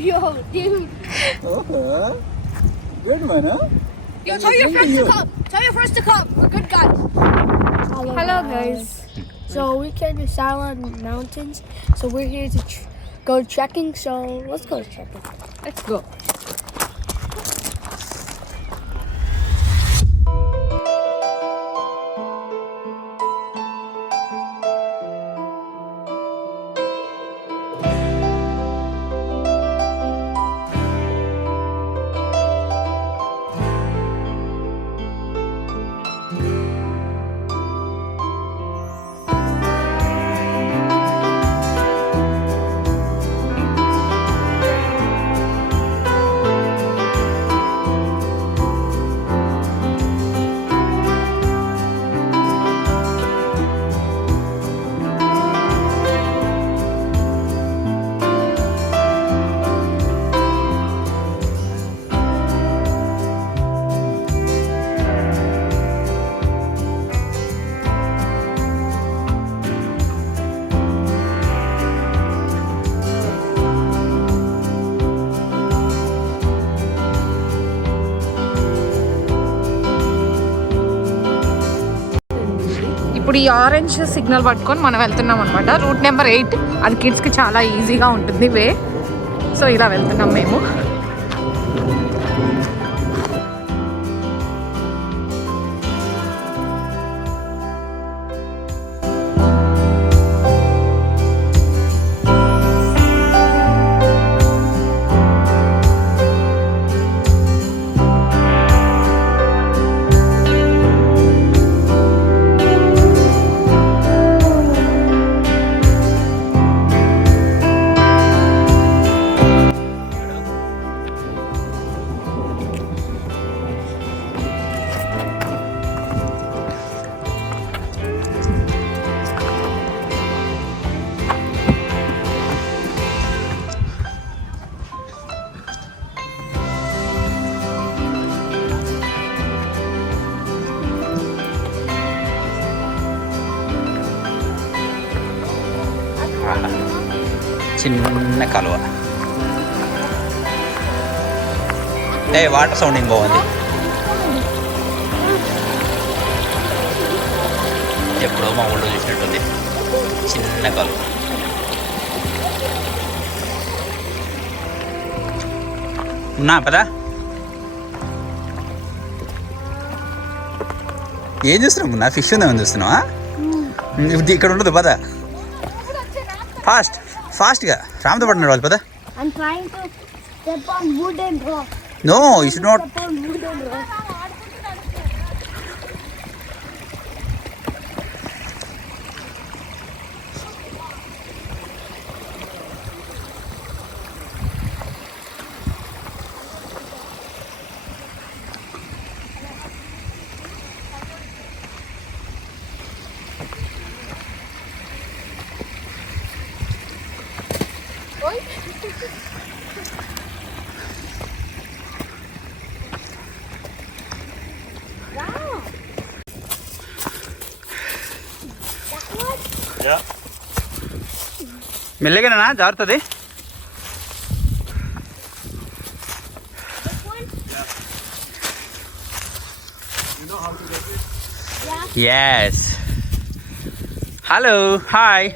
Yo, dude. Good one, huh? Yo, tell your friends to come. Tell your friends to come. We're good guys. Hello guys. So we came to Sourland Mountains. So we're here to go trekking. So let's go trekking. Let's go. ఇప్పుడు ఈ orange signal పట్టుకొని మనం వెళ్తున్నాం అనమాట. Route number 8. అది కిడ్స్కి చాలా ఈజీగా ఉంటుంది వే. సో ఇలా వెళ్తున్నాం మేము. చిన్న కాలువ. వాటర్ సౌండింగ్ బాగుంది. ఎప్పుడో మా ఊళ్ళో చూసినట్టుంది. చిన్న కాలువ. ఉన్నా పదా. ఏం చూస్తున్నావు? నా ఫిష్ ఉందేమని చూస్తున్నావా? ఇక్కడ ఉండదు పదా. ఫాస్ట్గా రామ్తో పడినాడు వాళ్ళు పదా. I'm trying to step on wooden rock. No, you should not. Step on wooden rock. మెల్లగానా జారుతుంది. Yes. Hello, hi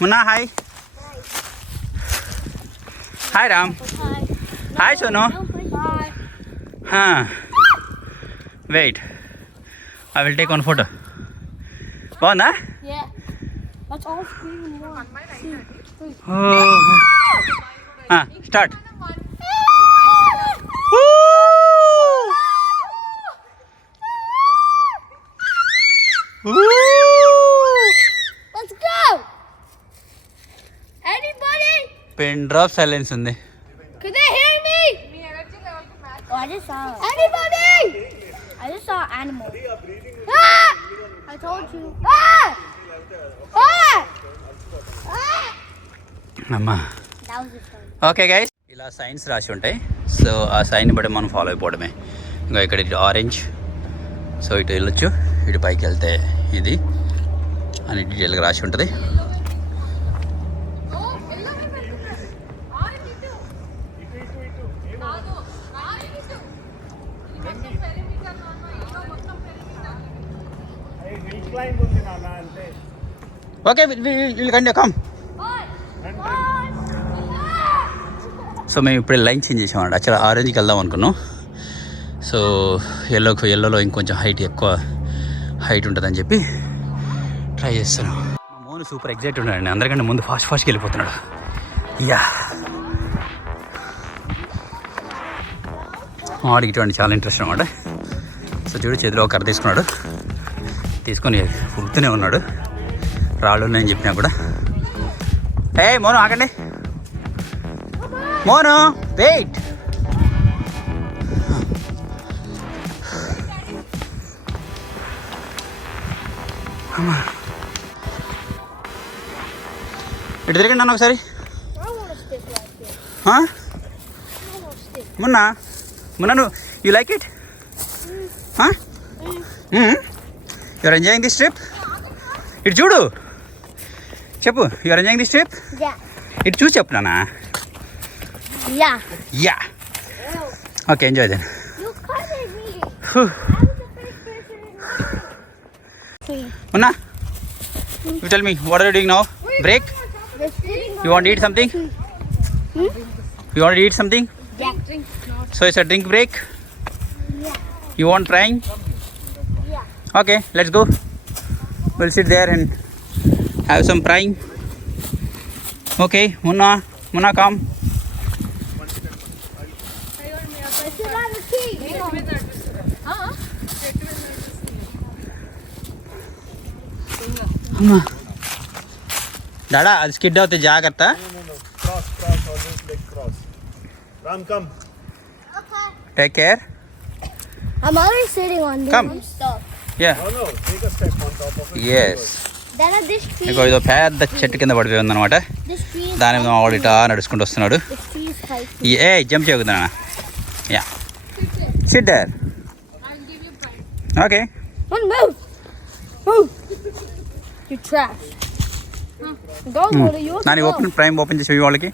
Munna. Hi hi Ram. Hi Sonu. Wait, I will take one photo. బాగుందా? That's all screaming one. Start. Let's go. Anybody? Pin drop silence ఉంది. Can they hear me? Oh, I just saw it. Anybody? I just saw an animal. Ah! I told you. Ah! అమ్మా. Okay guys, ఇలా సైన్స్ రాసి ఉంటాయి. సో ఆ సైన్ బట్టి మనం ఫాలో అయిపోవడమే. ఇంకా ఇక్కడ ఇటు ఆరెంజ్. సో ఇటు వెళ్ళొచ్చు, ఇటు పైకి వెళ్తే ఇది అని డీటెయిల్గా రాసి ఉంటుంది. ఓకే వీళ్ళు కండి కమ్. సో మేము ఇప్పుడు లైన్ చేంజ్ చేసామండి. యాక్చువల్ ఆరెంజ్కి వెళ్దాం అనుకున్నాం. సో ఎల్లోలో ఇంకొంచెం ఎక్కువ హైట్ ఉంటుందని చెప్పి ట్రై చేస్తున్నాం. మా మోను సూపర్ ఎగ్జైట్ ఉన్నాడండి. అందరికంటే ముందు ఫాస్ట్గా వెళ్ళిపోతున్నాడు. యా వాడికి ఇటువంటి చాలా ఇంట్రెస్ట్ అనమాట. సో చూడు చేతిలో ఒక కర్ర తీసుకొని ఉడుతూనే ఉన్నాడు. రాళ్ళు నేను చెప్పినా కూడా. మోను ఆగండి, మోను వెయిట్. ఇటు తిరగండి అన్న ఒకసారి. Munna you like it? You are enjoying this trip? ఇటు చూడు, చెప్పు. You are enjoying this trip? ఇటు చూసి చెప్పు నాన్న. Yeah okay, enjoy then. Munna, you tell me, what are you doing now? Break? You want to eat something? You want to eat something? Drink. So it's a drink break? You want frying? Okay, let's go. We'll sit there and have some frying. Okay, Munna come. दादा అది స్కిడ్ అవుతే జాగ్రత్త. Cross, always leg cross. Ram, come. Take care. I'm already sitting on this. Come. Stuff. Yeah. No, take a step on top of it. Yes. Dada, this tree. ఇగో ఇదో పెద్ద చెట్టు కింద పడిపోయి ఉందన్నమాట. This tree. దాని మీద వాడు ఇటా నడుచుకుంటూ వస్తున్నాడు. This tree is high. Jump చేయకుదా. Yeah sit there. Okay. Move. You trash. Go, you Nani prime open చేసి వాళ్ళకి.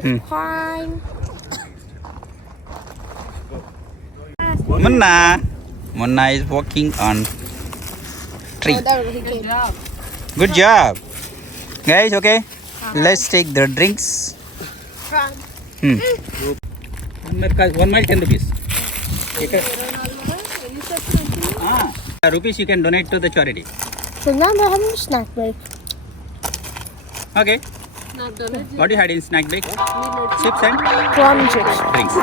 It's prime. Munna is walking on tree. Oh, that was a good job. Good job. Guys, okay. Let's take the drinks. Prime. 1 mile 10 rupees. Rupees you can donate to the charity. So now they're having a snack break. Okay. What do you had in snack break? Chips and Prawn chips. drinks.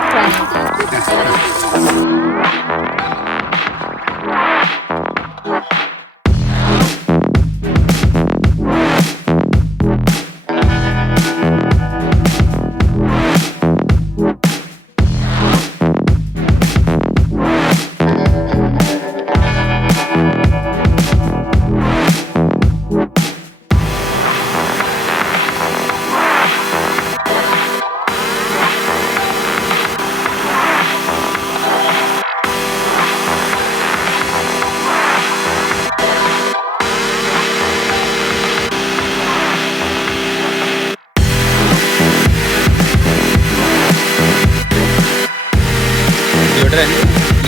చూడండి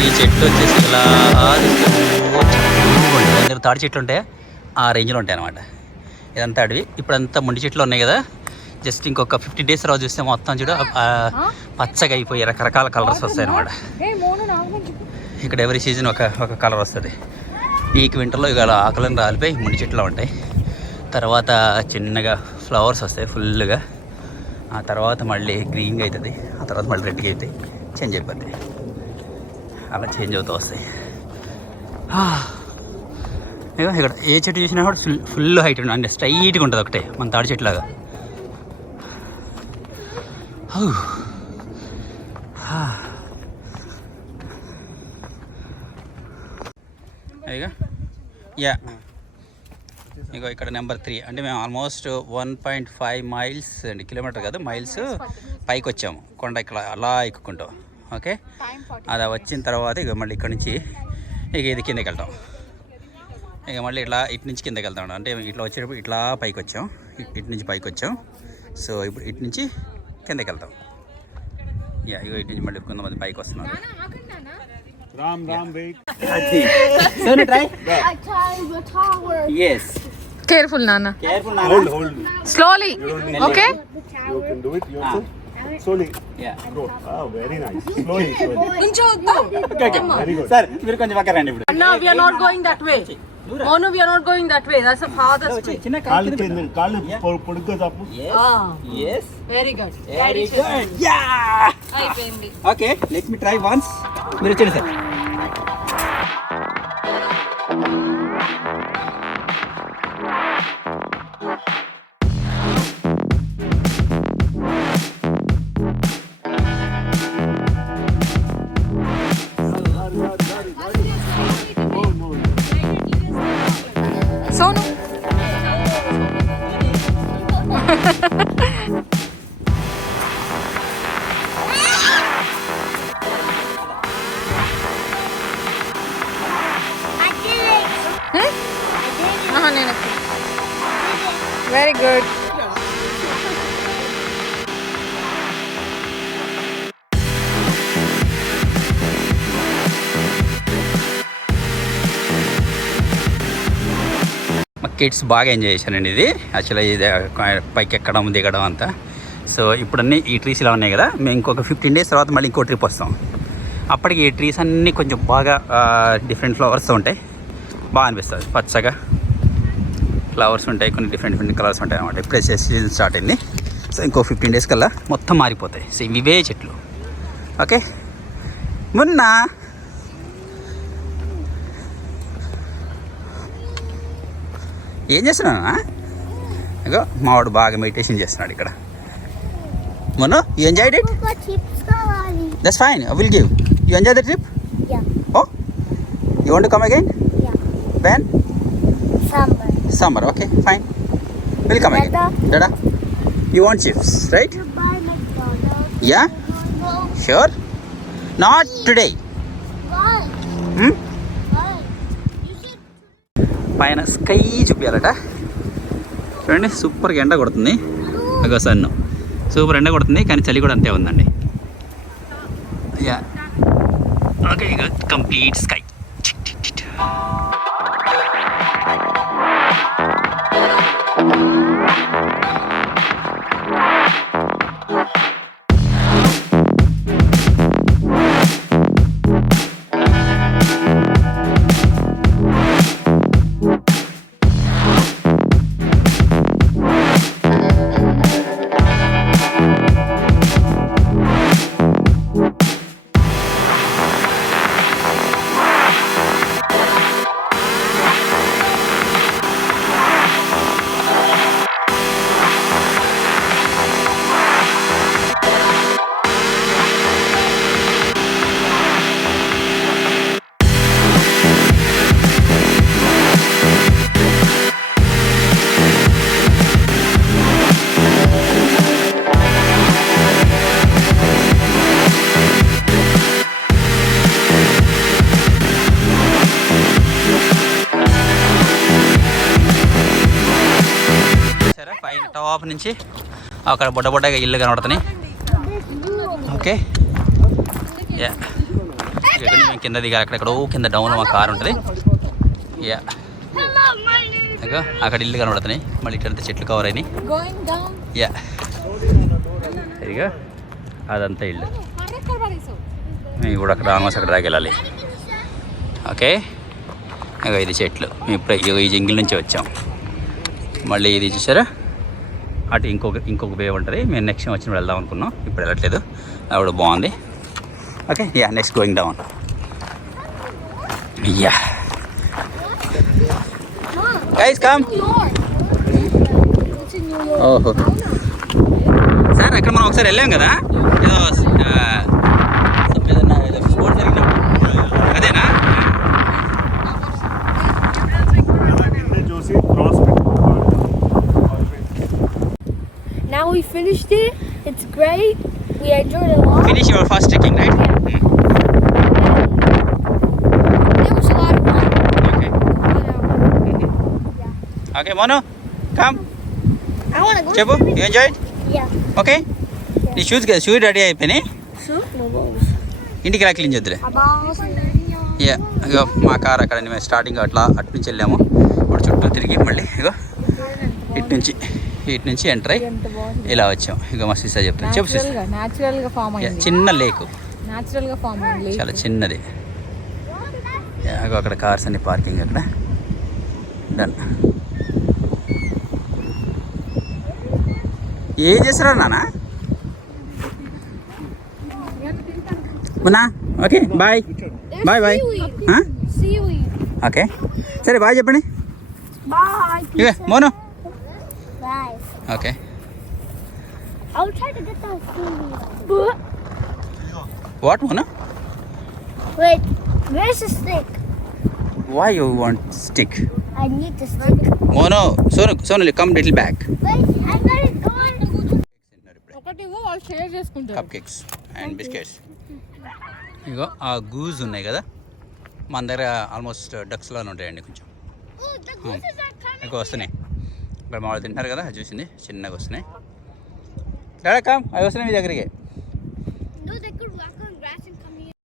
ఈ చెట్లు వచ్చేసి ఇలా తాడి చెట్లు ఉంటాయి, ఆ రేంజ్లో ఉంటాయి అన్నమాట. ఇదంతా అడవి. ఇప్పుడంతా ముండి చెట్లు ఉన్నాయి కదా. జస్ట్ ఇంకొక 15 days తర్వాత చూస్తే మొత్తం చూడ పచ్చగా అయిపోయి రకరకాల కలర్స్ వస్తాయి అన్నమాట. ఇక్కడ ఎవరి సీజన్ ఒక కలర్ వస్తుంది. పీక్ వింటర్లో ఇక ఆకులను రాలిపోయి ముండి చెట్లు ఉంటాయి. తర్వాత చిన్నగా ఫ్లవర్స్ వస్తాయి ఫుల్గా. ఆ తర్వాత మళ్ళీ గ్రీన్గా అవుతుంది. ఆ తర్వాత మళ్ళీ రెడ్గా అవుతాయి, చేంజ్ అయిపోతాయి. అలా చేంజ్ అవుతూ వస్తాయి. ఇక్కడ ఏ చెట్టు చూసినా కూడా ఫుల్ హైట్ ఉంటుంది, అంటే స్ట్రైట్గా ఉంటుంది ఒకటే మన తాడి చెట్లాగా. అదిగా యా ఇగో ఇక్కడ నెంబర్ 3. అంటే మేము ఆల్మోస్ట్ 1.5 miles అండి, కిలోమీటర్ కాదు మైల్స్ పైకి వచ్చాము కొండ. ఇక్కడ అలా ఎక్కుకుంటాం. ఓకే, అది వచ్చిన తర్వాత ఇక మళ్ళీ ఇక్కడ నుంచి ఇక ఇది కిందకి వెళ్తాం. ఇక మళ్ళీ ఇట్లా ఇటు నుంచి కిందకి వెళ్తాం. అంటే ఇట్లా వచ్చేటప్పుడు ఇట్లా పైకి వచ్చాం, ఇటు నుంచి పైకి వచ్చాం. సో ఇప్పుడు ఇటు నుంచి కిందకి వెళ్తాం. యా ఇగో ఇటు నుంచి మళ్ళీ కొంతమంది పైకి వస్తున్నారు. Ram, wait. Sonu try. I tried the tower. Yes. Careful నాన్న. Careful నాన్న. Hold. Slowly. Okay. You can do it yourself. Slowly. Yeah. Go. Oh, very nice. Slowly. Very good. Sir మీరు కొంచెం పక్కన రండి ఇప్పుడు. No, we are not going that way. Oh no, we are not going that way. That's the farthest way. చిన్న కాళ్ళు పొడుగ్గా తప్పు. Yes. Very good. Very good. Yeah. అయిపోయింది. Okay, let me try once. మీరు వచ్చేయండి సార్. సోను. నేను వెరీ గుడ్. మా కిడ్స్ బాగా ఎంజాయ్ చేశానండి. ఇది యాక్చువల్గా ఇది పైకి ఎక్కడం దిగడం అంతా. సో ఇప్పుడు అన్నీ ఈ ట్రీస్ ఇలా ఉన్నాయి కదా, మేము ఇంకొక 15 days తర్వాత మళ్ళీ ఇంకో ట్రిప్ వస్తాం. అప్పటికి ఈ ట్రీస్ అన్నీ కొంచెం బాగా డిఫరెంట్ ఫ్లవర్స్ ఉంటాయి, బాగా అనిపిస్తుంది. పచ్చగా ఫ్లవర్స్ ఉంటాయి, కొన్ని డిఫరెంట్ కలర్స్ ఉంటాయి అన్నమాట. ఇప్పుడే సీజన్ స్టార్ట్ అయింది. సో ఇంకో 15 days కల్లా మొత్తం మారిపోతాయి. సో ఇవే చెట్లు. ఓకే, మొన్న ఏం చేస్తున్నానా? ఇగో మావాడు బాగా మెడిటేషన్ చేస్తున్నాడు ఇక్కడ. మొన్న you enjoyed it? That's fine, I will give. You enjoy the trip? Oh you want to come again? When? Summer. Okay, fine. We'll come again. Dada, you want chips, right? Yeah? Sure? Not today. పైన స్కై చూపించాలట. చూడండి, సూపర్గా ఎండ కొడుతుంది. అగో సన్ను సూపర్ ఎండ కొడుతుంది, కానీ చలి కూడా అంతే ఉందండి. Yeah okay, complete sky. పైన టాప్ నుంచి అక్కడ బొడ్డగా ఇల్లు కనబడుతున్నాయి. ఓకే, యా ఇక్కడ మేము కింద దిగాలి. అక్కడెక్కడో కింద డౌన్ మా కారు ఉంటుంది. యా ఇగో అక్కడ ఇల్లు కనబడుతున్నాయి. మళ్ళీ ఇక్కడంతా చెట్లు కవర్ అయినాయి. యా ఇదిగో అదంతా ఇల్లు. మేము కూడా అక్కడ ఆల్మోస్ట్ అక్కడ దాకా వెళ్ళాలి. ఓకే, ఇగో ఇది చెట్లు. మేము ఇప్పుడు ఈ జంగిల్ నుంచి వచ్చాం. మళ్ళీ ఇది చూసారా, అటు ఇంకొక వే ఉంటుంది. మేము నెక్స్ట్ టైం వచ్చినప్పుడు వెళ్దాం అనుకున్నాం, ఇప్పుడు వెళ్ళట్లేదు. అది కూడా బాగుంది. Okay, yeah next going down. Yeah guys come. ఓహో సార్, అక్కడ మనం ఒకసారి వెళ్ళాం కదా, ఏదో స్పోర్ట్స్ జరిగినప్పుడు, అదేనా? Now we finished it. It's great. We enjoyed it a lot. Finish your first trekking, right? Yeah. It was a lot of fun. Okay. Yeah. Okay, Mono, come. I want to go. Chebu, you enjoyed? Yeah. Okay. The shoes ready అయిపోయినాయి. Shoes? ఇంటికి రా క్లీన్ చేద్దులే. ఇగో మా కార్ అక్కడ మేము స్టార్టింగ్ అట్లా అటు నుంచి వెళ్ళాము. ఇప్పుడు చుట్టూ తిరిగి మళ్ళీ ఇగో ఇటు నుంచి ఎంటర్ అయ్యి ఇలా వచ్చాం. ఇక మా సిస్టర్ చెప్తాను. చెప్పు సిస్టర్. చిన్న లేకు, చాలా చిన్నది. అక్కడ కార్స్ అన్ని పార్కింగ్ అక్కడ. డన్. ఏం చేస్తారా నాన్న? మనా okay bye bye bye. Okay సరే బాయ్ చెప్పండి. ఇక Monu. Okay. I'll try to get that seaweed. What Monu? Wait, where's the stick? Why you want stick? I need the stick. Mono, Sonu, come little back. Wait, I got it going. Cupcakes and biscuits. ఇగో ఆ గూజ్ ఉన్నాయి కదా మన దగ్గర, ఆల్మోస్ట్ డక్స్లానే ఉంటాయండి కొంచెం. ఇంకా వస్తున్నాయి ఇక్కడ మా వాళ్ళు తింటారు కదా, చూసింది చిన్నగా వస్తున్నాయి. కామ్ అవి వస్తున్నాయి మీ దగ్గరికి. No, they could walk on grass and come here.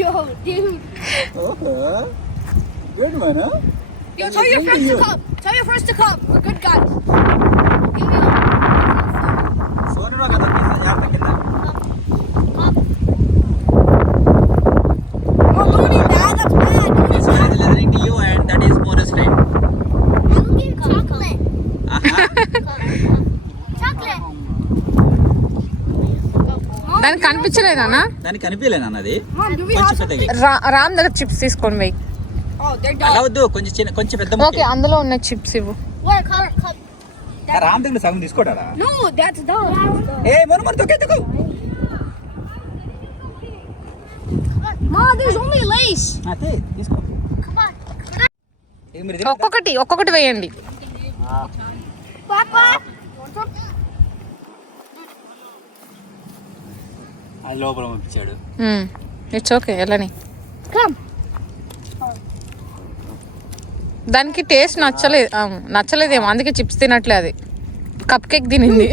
Yo, dude. Good one, huh? Yo, tell your friends to come. Tell your friends to come. We're good guys. Give me a... Sonu కదా జాగ్రత్త కింద. Oh, don't eat that. That's bad. This one is listening to you and that is bonus friend. I will give chocolate. Chocolate. దానికి కనిపించలేదన్నా? దానికి కనిపించలేదు అన్నది. Mom, do we have something? Ram దగ్గర చిప్స్ తీసుకొని పోయి. Oh, they're done. అలా వద్దు, కొంచెం పెద్ద ఓకే, ముక్క. అందులో ఉన్న చిప్స్ ఇవ్వు. What color cup? రామ్ దగ్గర సగం తీసుకోడారా? No, that's done. ఏ మొన్న తొక్కేతుకు. Mom, there's only lace. అదే తీసుకో. Come on. ఏ మీరు తినొద్దా? ఒక్కొక్కటి వేయండి. Papa. Want some? అది లోపల పంపించాడు. ఇట్స్ ఓకే, వెళ్ళని. Come. దానికి టేస్ట్ నచ్చలేదేమో, అందుకే చిప్స్ తినట్లే. అది కప్ కేక్ తినింది.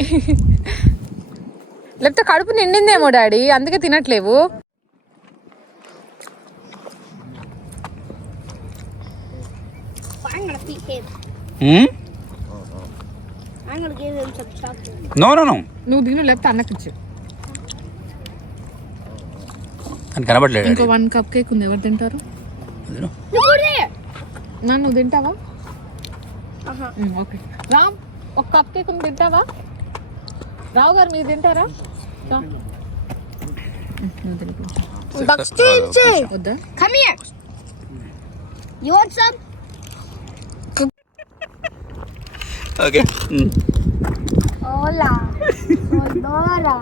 లేకపోతే కడుపు నిండిందేమో డాడీ, అందుకే తినట్లేవు. I'm gonna feed him. I'm gonna give him some chocolate. No నువ్వు తిను, లేకపోతే అన్నకిచ్చు. అని కనబడలేదు. ఇంకో 1 కప్ కేక్ ఉంది, ఎవరు తింటారు? You go there. నువ్వు తింటావా? ఓకే. రామ్, ఒక కప్ కేక్ ఉంది, తింటావా? రావు గారు మీరు తింటారా? వద్దా? Come here. You want some? Okay. Hola. Hola.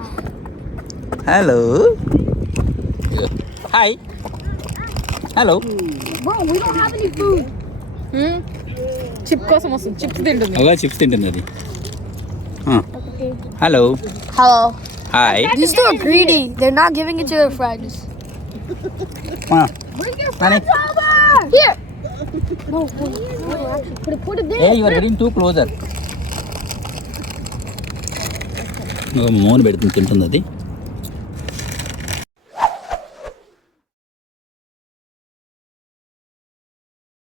Hello. Hi. Hello. Bro, we don't have any food. Chip కోసం వస్తుంది, చిప్స్ తింటుంది. అలా చిప్స్ తింటుంది అది. Hello Hello. Hi These two are greedy. They're not giving it to their friends. Here. No, actually, put it there. Hey your getting too closer మోన్ పెడుతుంది తింటుంది అది